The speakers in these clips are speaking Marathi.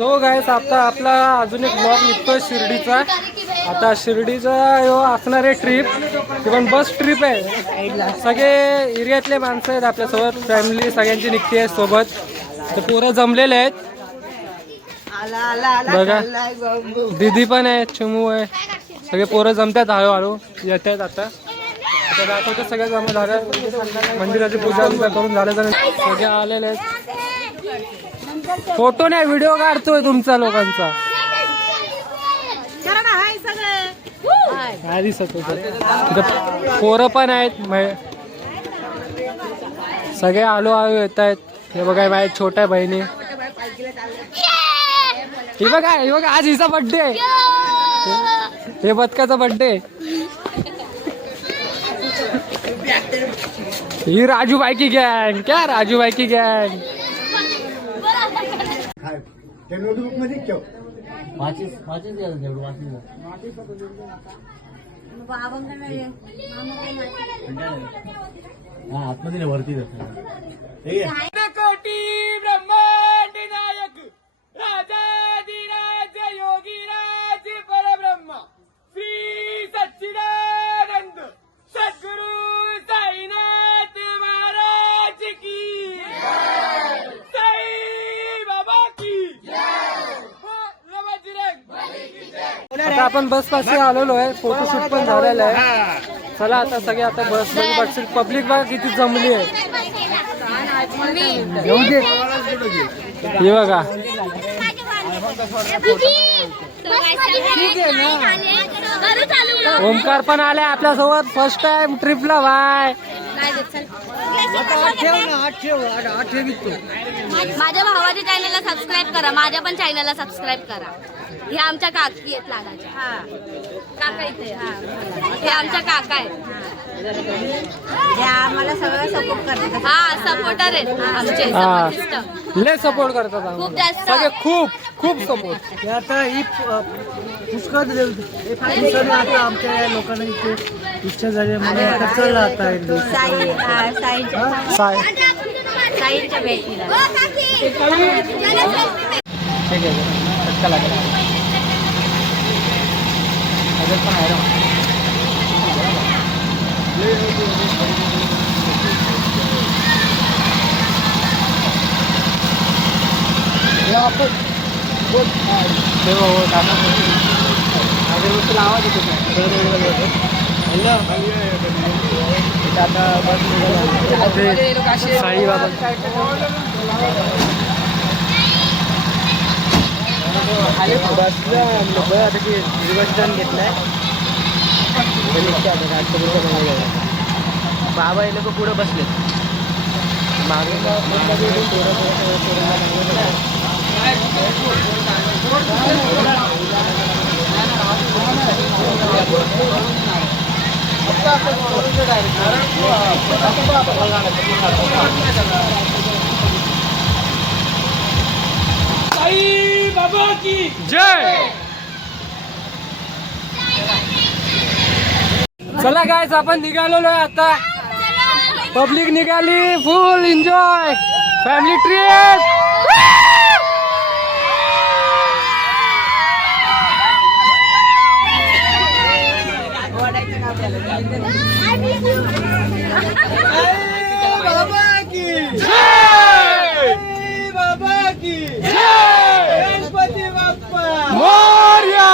सो गाईस आता आपला अजून एक ब्लॉग निघतोय शिर्डीचा. आता शिर्डीचा असणार आहे ट्रिप, ती पण बस ट्रिप आहे. सगळे एरियातले माणसं आहेत आपल्यासोबत, फॅमिली सगळ्यांची निघते आहे सोबत. तर पोरं जमलेले आहेत बघा, दीदी पण आहे, चिमू आहे, सगळे पोरं जमतात हळूहळू येत आहेत. आता आता दाखवतो सगळ्या जमा झाल्या, मंदिराची पूजा करून झालं तर सगळे आलेले आहेत. फोटो नाही व्हिडिओ काढतोय तुमचा लोकांचा. काय दिसत होतं पोरं पण आहेत, सगळे आलो आलो येत आहेत. हे बघा माझ्या छोट्या बहिणी, हे बघा हे बघा आज हिचा बर्थडे आहे, हे बदकाचा बर्थडे. ही राजू भाई की गँग, क्या राजू भाई की गँग. आतमध्ये वरती कोटी ब्रह्मांड नायक राजाधिराज योगीराज परब्रह्म श्री सच्चिदानंद सद्गुरु साईनाथ महाराज की साई बाबा की. आता आपण बस पाशी आलेलो आहे, फोटोशूट पण झालेला आहे. चला आता सगळे आता बस बघशील, पब्लिक बघा किती जमली आहे. हे बघा ओमकार पण आलाय आपल्यासोबत फर्स्ट टाइम ट्रिपला. बाय माझ्या भावाच्या चॅनलला सबस्क्राईब करा, माझ्या पण चॅनलला सबस्क्राईब करा. हे आमच्या काकी आहेत लाडाच्या, काका इथे, हे आमच्या काका आहेत, आम्हाला सगळं सपोर्ट करतात. हा सपोर्टर आहेत आमचे, सपोर्ट सिस्टम लय सपोर्ट करतात खूप जास्त, सगळे खूप खूप सपोर्ट. आता ही पुष्कळ आता आमच्या लोकांना इथे इच्छा झाली म्हणून आता चला आता साईच्या भेटीला. ठीक आहे चला आवाज येतो साई बाबा निर्वचन घेतलंय. बाबा हे लोक पुढे बसले मागे साई बाबा की जय. चला गाइस आपण निघालेलो आहे आता, पब्लिक निघाली, फुल एन्जॉय फॅमिली ट्रिप. बाबा की जय, बाबा की जय, गणपती बाप्पा मोरया,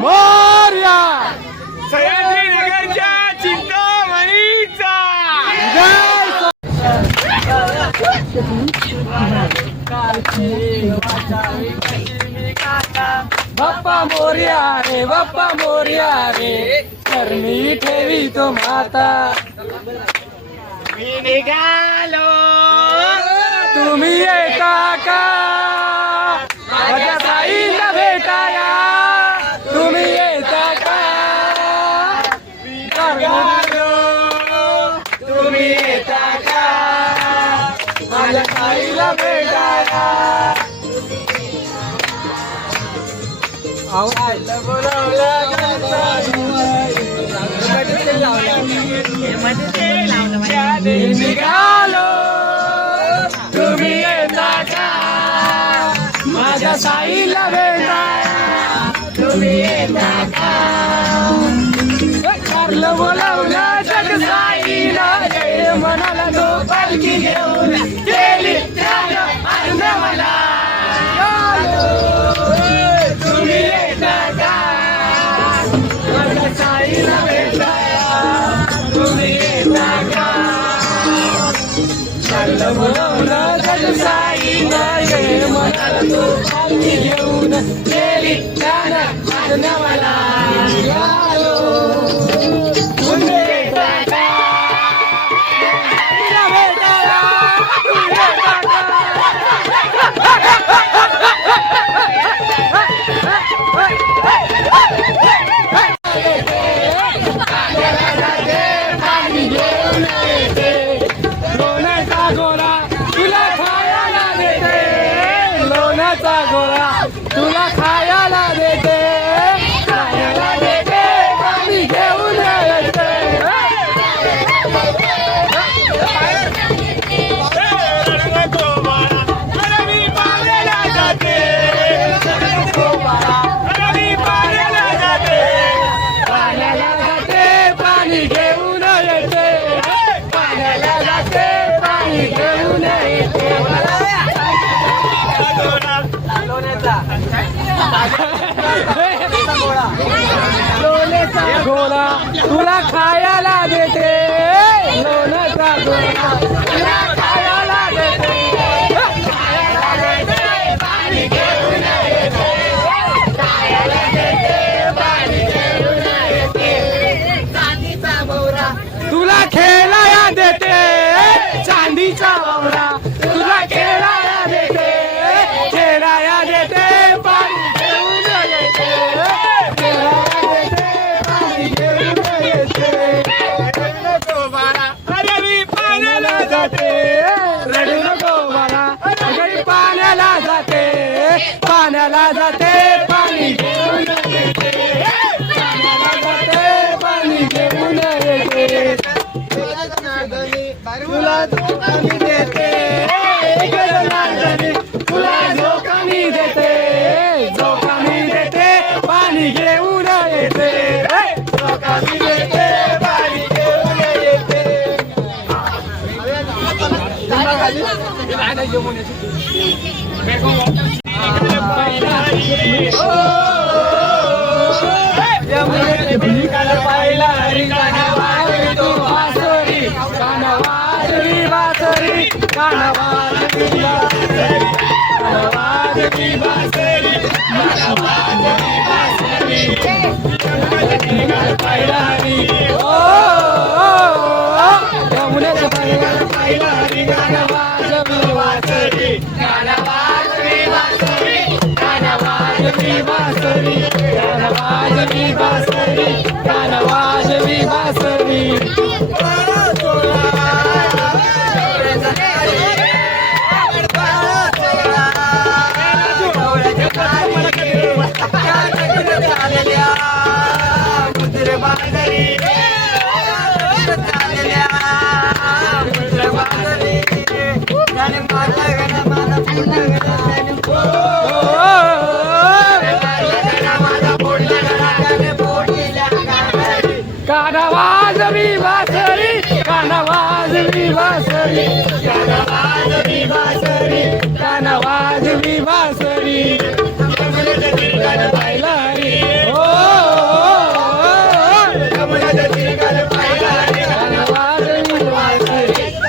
मोरया, सह्याद्रीनगरच्या चिंतामणीचा बाप्पा मोरया रे, बाप्पा मोरया रे, करणी ठेवी तो माता. मी निघालो तुम्ही येता का माझ्या साईला भेटाया, तुम्ही येता का. तुम्ही येता का माझ्या साईला भेटाया. निघालो तुम्ही येता का माझ्या साईला भेटाया तुम्ही येता का? कारलं बोलावलं जग साईला जय मनाला तो पालखी घेऊन गेली मला तुम्ही येता का? माझ्या साईला भेटाया तुम्ही येता का? कारलं बोलावलं जग साईला जय मनाला तो पालखी घेऊन गेली मला लोण्याचा गोळा तुला खायला देते लोण्याचा गोळा तुला खायला देते खायला देते पाणी घेऊन येते पाण्याला जाते पाणी घेऊन येते पाण्याला जाते पाणी घेऊन येते लोण्याचा गोळा तुला खायला देते लोण्याचा गोळा तुला खायला देते खायला देते पाणी घेऊन येते खायला देते पाणी घेऊन येते चांदीचा भोवरा तुला खेळाया देते चांदीचा भोवरा तुला खेळाया देते खेळाया देते पाणी घेऊन येते खेळाया देते पाणी घेऊन येते रडू नको बाळा अरे मी पाण्याला जाते रडू नको बाळा अरे पाण्याला जाते पाण्याला जाते पाणी घेऊन येते पाण्याला जाते पाणी घेऊन येते तुला धोका मी देते तुला धोका मी देते धोका मी देते पाणी घेऊन येते धोका मी देते पाणी घेऊन येते पाहिला कानवाजवी बासरी कानवाजवी बासरी कानवाजवी बासरी कानवाजवी बासरी पाहिला ओ यमुनेचं पाहिला कानवाजवी बासरी कानवाजवी बासरी कानवाजवी बासरी कानवाजवी बासरी कानवाजवी बासरी कानवाजवी बासरी कानवाजवी बासरी कानवाजवी बासरी कानवाजवी बासरी पाहिला रे ओ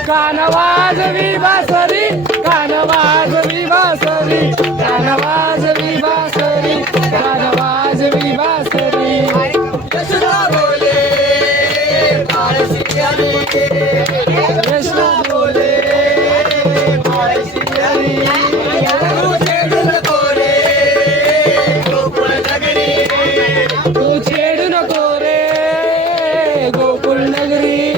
कानवाजवी बासरी कानवाजवी बासरी कानवाजवी बासरी कानवाजवी बासरी कृष्णा बोले कृष्णा बोले तू छेडू नको रे गोकुळ नगरी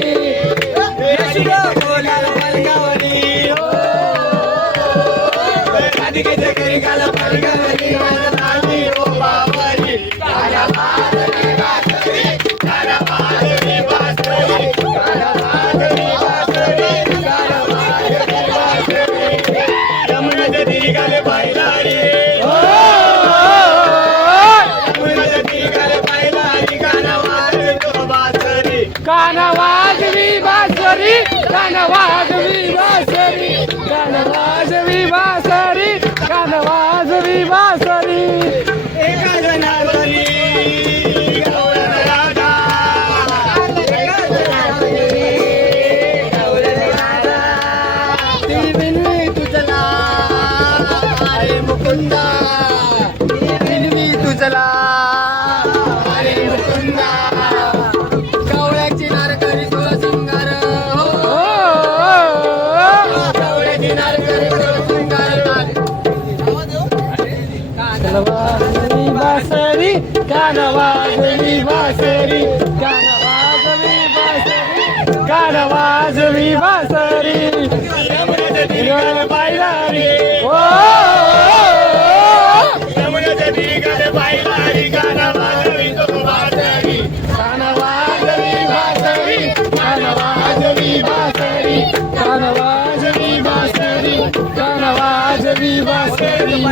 मुकुंदा मी तुझला हरे मुकुंदा कावळ्याची नारकरी सोळा सिंगार हो कावळ्याची नारकरी सोळा सिंगार कानवाजली बासरी कानवाजली बासरी कानवाजली बासरी कानवाजली बासरी बायलारी ओ बायलारी कानवाजली बासरी कानवाजली बासरी कानवाजली बासरी कानवाजली बासरी कानवाजली बासरी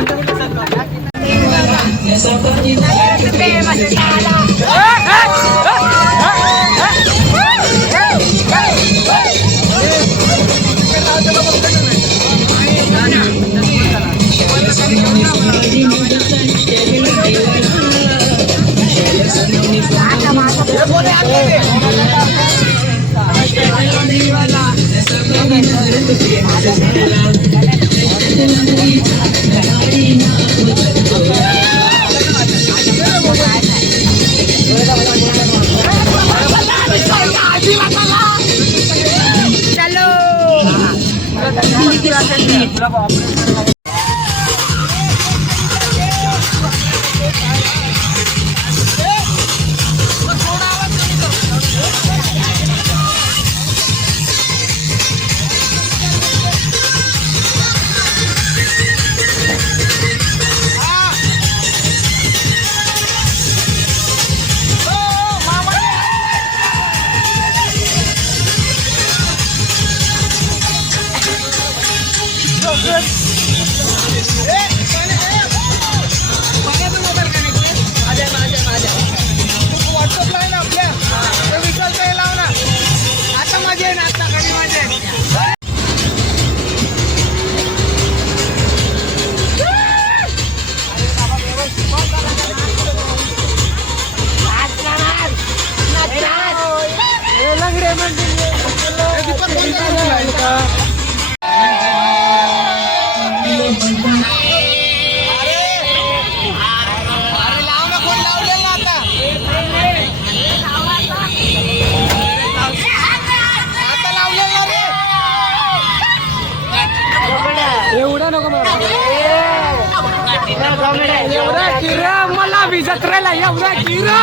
एवढा नको मला एवढा किरा मला जत्रेला एवढा किरा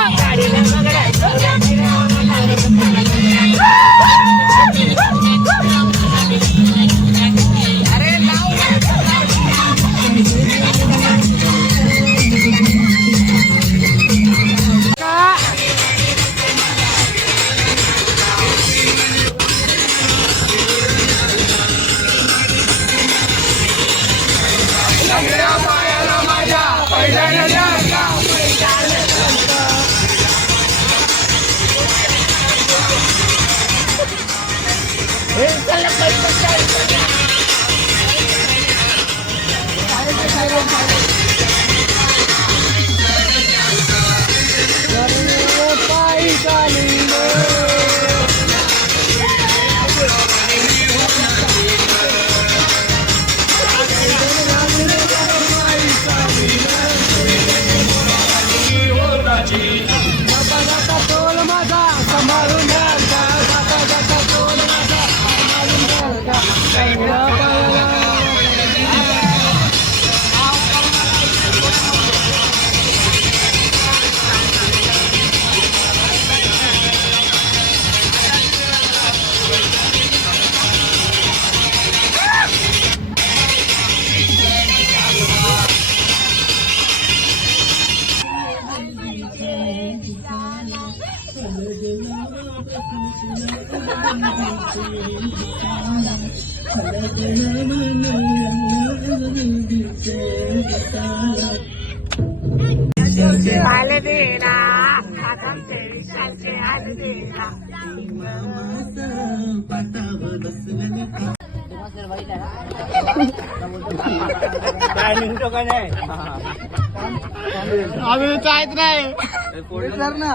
अजून काहीच नाही सर ना.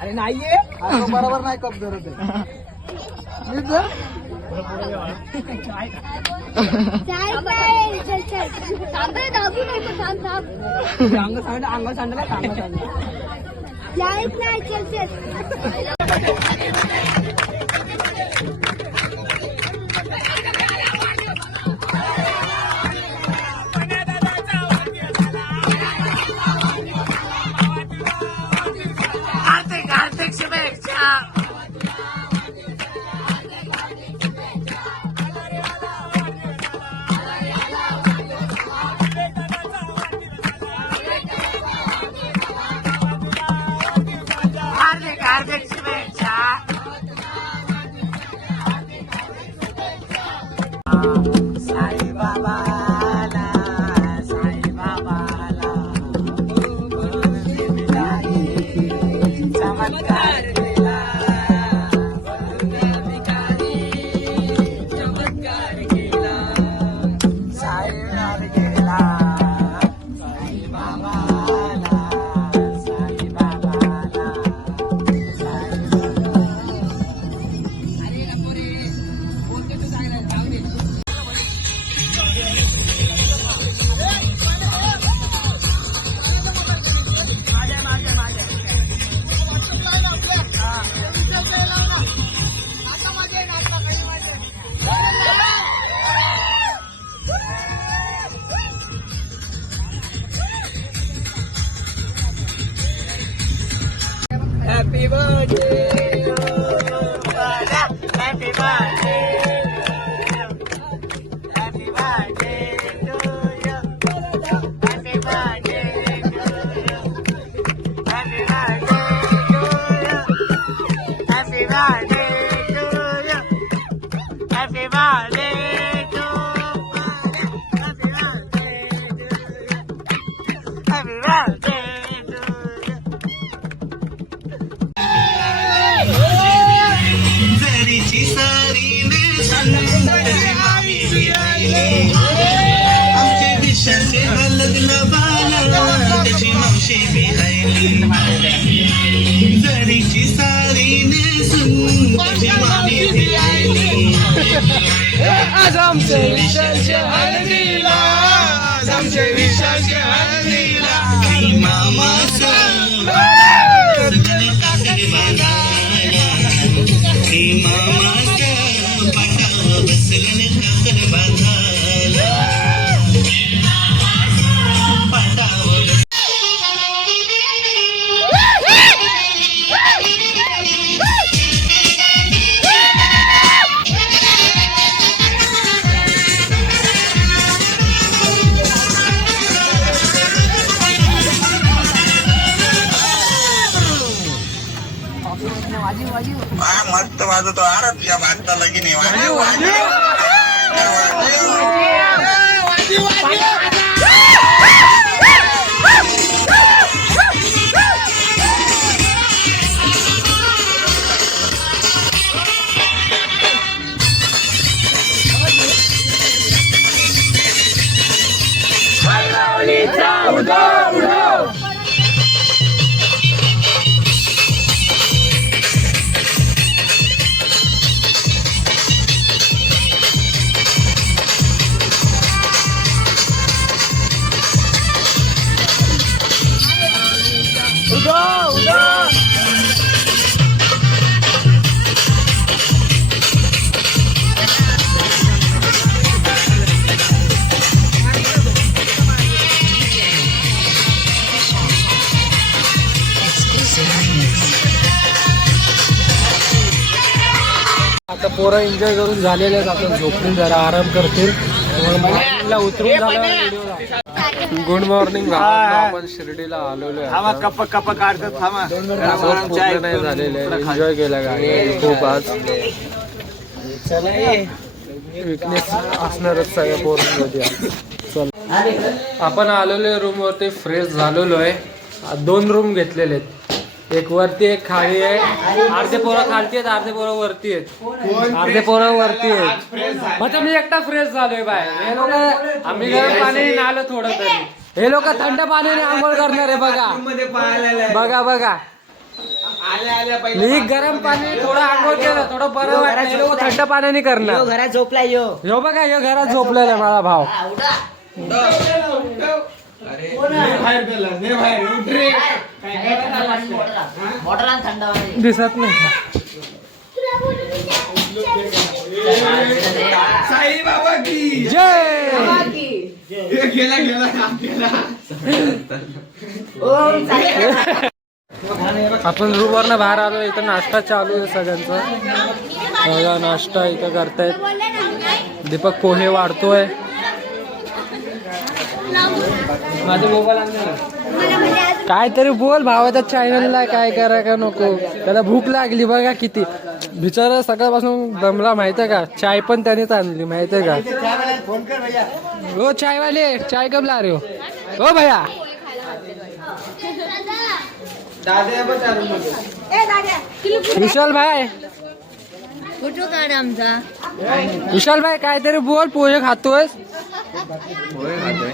अरे नाहीये बरोबर नाही कप धरत Happy birthday, happy birthday, happy birthday to you, happy birthday to you, happy birthday to you, happy birthday to you, happy birthday to you, happy birthday. आमचे विषाचे लग्न बाला त्याची मावशी बिहायली जरीची सारी नेसून त्याची मामी बिहायली आज आमचे विशालच्या हळदीला, आज आमचे विषाचे हळदीला मामाचा सगळे काकडी बांधायला मामाचा पाटावर बसल्याने काकड बांधायला पाटावर मस्त वाजवतो अरे तुझ्या भागता लगीन आता पोरं एन्जॉय करून झालेले आहेत, आता झोपून जरा आराम करतील. उतरून झाला. Good morning. आपण शिर्डीला आलेलो आहे. कप काढतात थांबा. पूर्ण नाही झालेले, एन्जॉय केला गाडी खूप आज. विकनेस असणारच सगळ्या पोरांमध्ये. चल आपण आलेलो रूम वरती फ्रेश झालेलो आहे. 2 रूम घेतलेले आहेत, एक वरती एक खाली आहे. अर्धे पोरं खालती आहेत, अर्धे पोरं वरती आहेत. अर्धे पोरं वरती आहेत. मग मी एकटा फ्रेश झालोय बाय. हे लोक आम्ही गरम पाणी आलं थोडं तरी, हे लोक थंड पाण्याने आंघोळ करणार आहे. बघा बघा बघा मी गरम पाणी थोडं आंघोळ केलं थोडं बरं वाटलं थंड पाण्याने करणार घरात झोपला यो बघा यो घरात झोपलेला माझा भाव दिसत नाही साई बाबा की जय गेला आपण रूमवरनं बाहेर आलो इथं नाश्ता चालू आहे सगळ्यांचा बघा नाश्ता इथं करतायत दीपक पोहे वाढतोय माझा मोबाईल काहीतरी बोल भावाच्या चॅनलला काय करा का नको त्याला भूक लागली बघा किती बिचारा सकाळपासून दमला माहितीये का चाय पण त्यानेच आणली माहितीये का हो चाय वाले चाय कब ला रहे हो भैया विशाल भाई फोटो काढ आमचा विशाल भाई काहीतरी बोल पोहे खातोय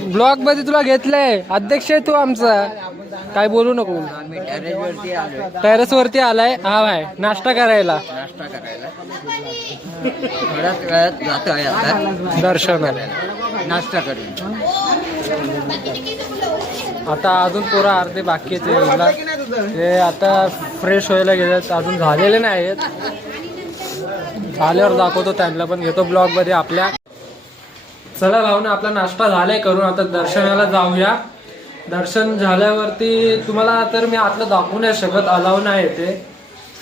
ब्लॉग मध्ये तुला घेतलंय अध्यक्ष आहे तू आमचा काय बोलू नको टेरेस वरती आलाय हा भाई नाश्ता करायला दर्शनाला नाश्ता करून आता अजून पोरं अर्धे बाकी आहेत ते आता फ्रेश व्हायला गेलेत अजून झालेले नाही आहेत झाल्यावर दाखवतो त्यांना पण घेतो ब्लॉग मध्ये आपल्या चला भाऊन आपला नाश्ता झालाय करून आता दर्शनाला जाऊया दर्शन झाल्यावरती तुम्हाला तर मी आतलं दाखवू नाही शकत अलाव नाही येते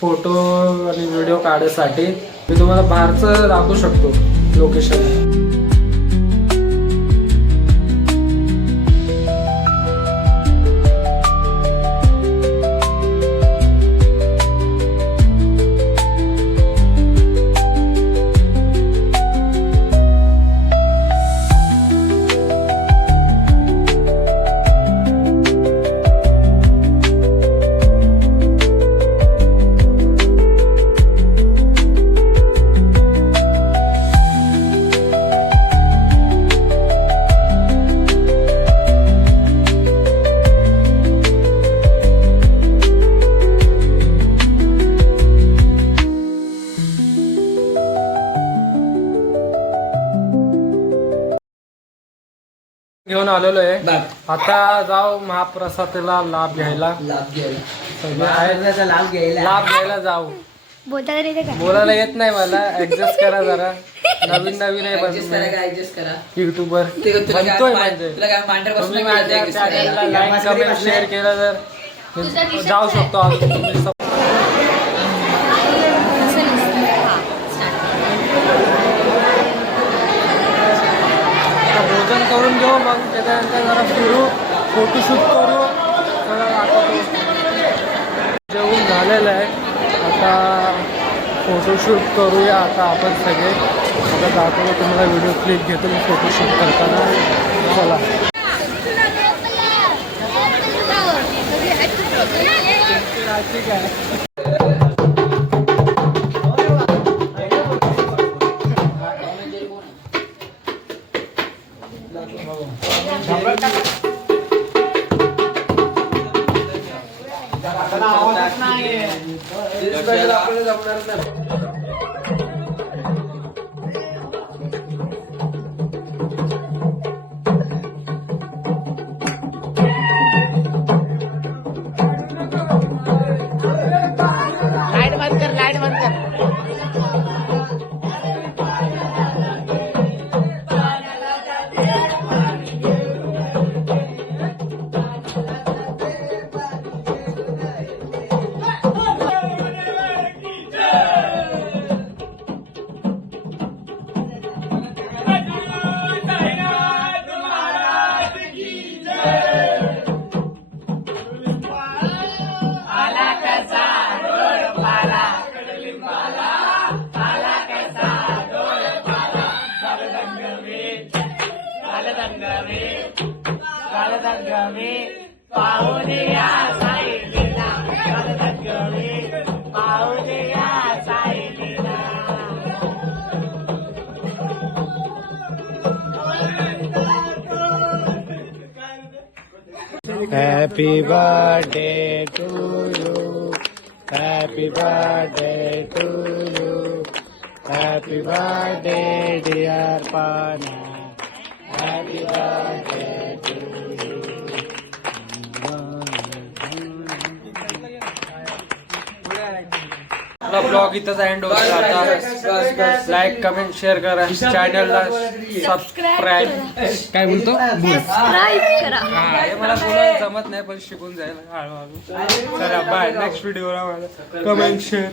फोटो आणि व्हिडिओ काढण्यासाठी मी तुम्हाला बाहेरचं दाखवू शकतो लोकेशन घेऊन आलेलो आहे आता जाऊ महाप्रसादाला लाभ घ्यायला सगळे आहेत लाभ घ्यायला जाऊ बोलायला येत नाही मला ऍडजस्ट करा जरा नवीन आहे युट्यूबर म्हणतोय म्हणजे तुम्ही माझ्या चॅनलला लाईक कमेंट शेअर केलं तर जाऊ शकतो अजून भोजन करून घेऊ मग त्याच्यानंतर जरा फिरू फोटोशूट करू सगळं दाखवतो जेवून झालेलं आहे आता फोटोशूट करूया आता आपण सगळे आता दाखवतो तुम्हाला व्हिडिओ क्लिप घेतो मी फोटोशूट करताना चला ठीक आहे Happy birthday to you. Happy birthday to you. Happy birthday dear Pana. Happy birthday to you. आपला ब्लॉग इथंच एंड होतो. आता लाईक कमेंट शेअर करा. चॅनलला सबस्क्राईब काय बोलतो सबस्क्राईब करा. हा हे मला बोलायला जमत नाही पण शिकून जाईल हळूहळू. चला बाय. नेक्स्ट व्हिडिओला कमेंट शेअर